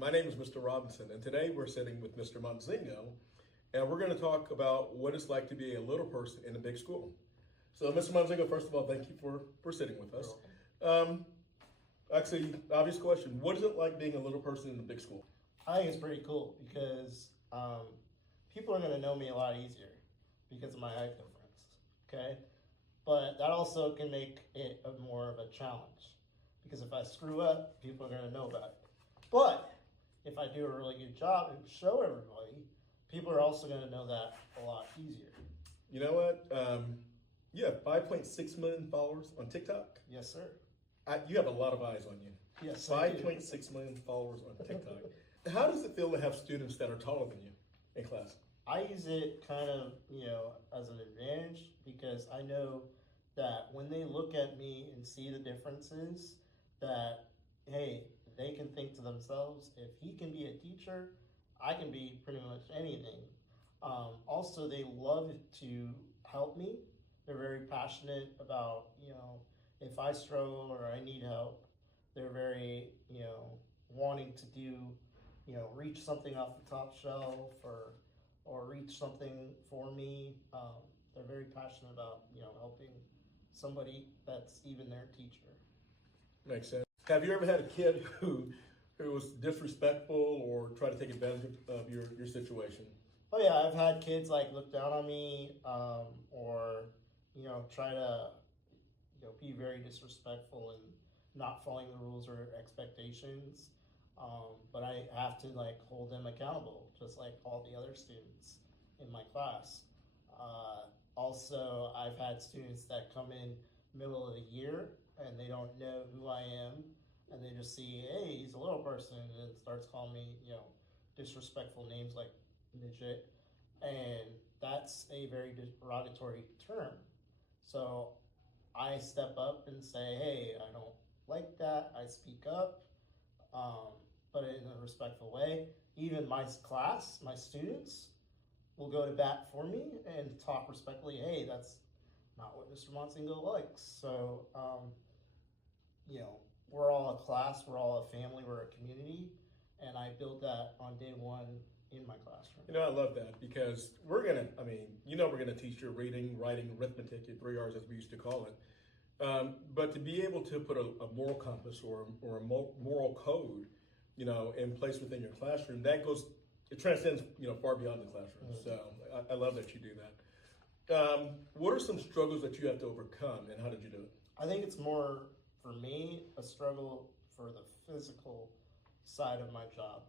My name is Mr. Robinson, and today we're sitting with Mr. Montzingo, and we're going to talk about what it's like to be a little person in a big school. So, Mr. Montzingo, first of all, thank you for sitting with us. Actually, obvious question, what is it like being a little person in a big school? I think it's pretty cool because people are going to know me a lot easier because of my height difference, okay? But that also can make it more of a challenge because if I screw up, people are going to know about it. But if I do a really good job and show everybody, people are also going to know that a lot easier. You know what? You have 5.6 million followers on TikTok. Yes, sir. You have a lot of eyes on you. Yes, 5.6 million followers on TikTok. How does it feel to have students that are taller than you in class? I use it kind of, as an advantage because I know that when they look at me and see the differences, that, hey, they can think to themselves, if he can be a teacher, I can be pretty much anything. Also, they love to help me. They're very passionate about, if I struggle or I need help, they're very, wanting to do, reach something off the top shelf or reach something for me. They're very passionate about, helping somebody that's even their teacher. Makes sense. Have you ever had a kid who was disrespectful or tried to take advantage of your situation? Oh yeah, I've had kids look down on me, or try to be very disrespectful and not following the rules or expectations. But I have to hold them accountable, just like all the other students in my class. Also, I've had students that come in middle of the year and they don't know who I am, and they just see, hey, he's a little person, and starts calling me, disrespectful names like midget, and that's a very derogatory term. So I step up and say, hey, I don't like that. I speak up, but in a respectful way. Even my class, my students, will go to bat for me and talk respectfully. Hey, that's not what Mr. Montzingo likes. So, we're all a class, we're all a family, we're a community, and I build that on day one in my classroom. I love that because we're gonna teach you reading, writing, arithmetic, your 3 R's as we used to call it. But to be able to put a moral compass or a moral code, in place within your classroom, it transcends, far beyond the classroom. Mm-hmm. So I love that you do that. What are some struggles that you have to overcome, and how did you do it? I think it's more, for me, a struggle for the physical side of my job.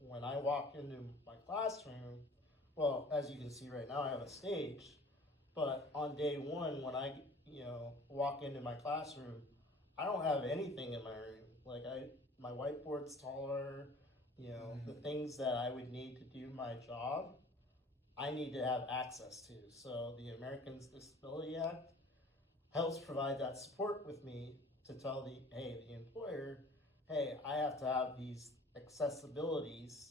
When I walk into my classroom, well, as you can see right now, I have a stage, but on day one, when I, walk into my classroom, I don't have anything in my room. My whiteboard's taller, mm-hmm. The things that I would need to do my job, I need to have access to. So the Americans with Disability Act helps provide that support with me to tell the employer, hey, I have to have these accessibilities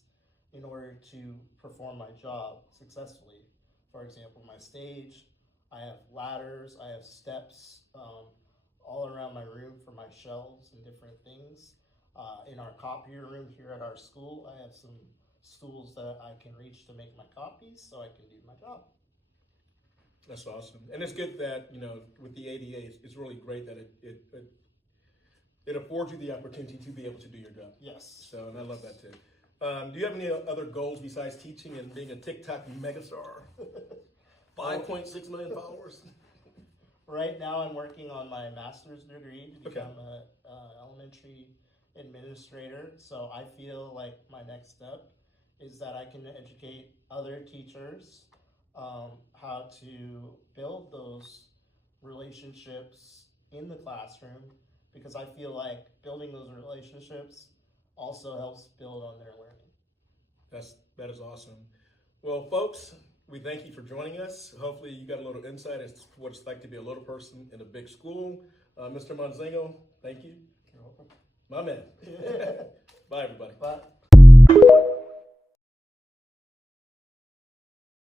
in order to perform my job successfully. For example, my stage, I have ladders, I have steps all around my room for my shelves and different things. In our copier room here at our school, I have some stools that I can reach to make my copies so I can do my job. That's awesome. And it's good that, with the ADA, it's really great that it affords you the opportunity to be able to do your job. Yes. So, and I love that too. Do you have any other goals besides teaching and being a TikTok megastar? 5.6 million followers. Right now I'm working on my master's degree to become an elementary administrator. So I feel like my next step is that I can educate other teachers how to build those relationships in the classroom, because I feel like building those relationships also helps build on their learning. That is awesome. Well, folks, we thank you for joining us. Hopefully you got a little insight as to what it's like to be a little person in a big school. Mr. Montzingo, thank you. You're welcome. My man. Bye, everybody. Bye.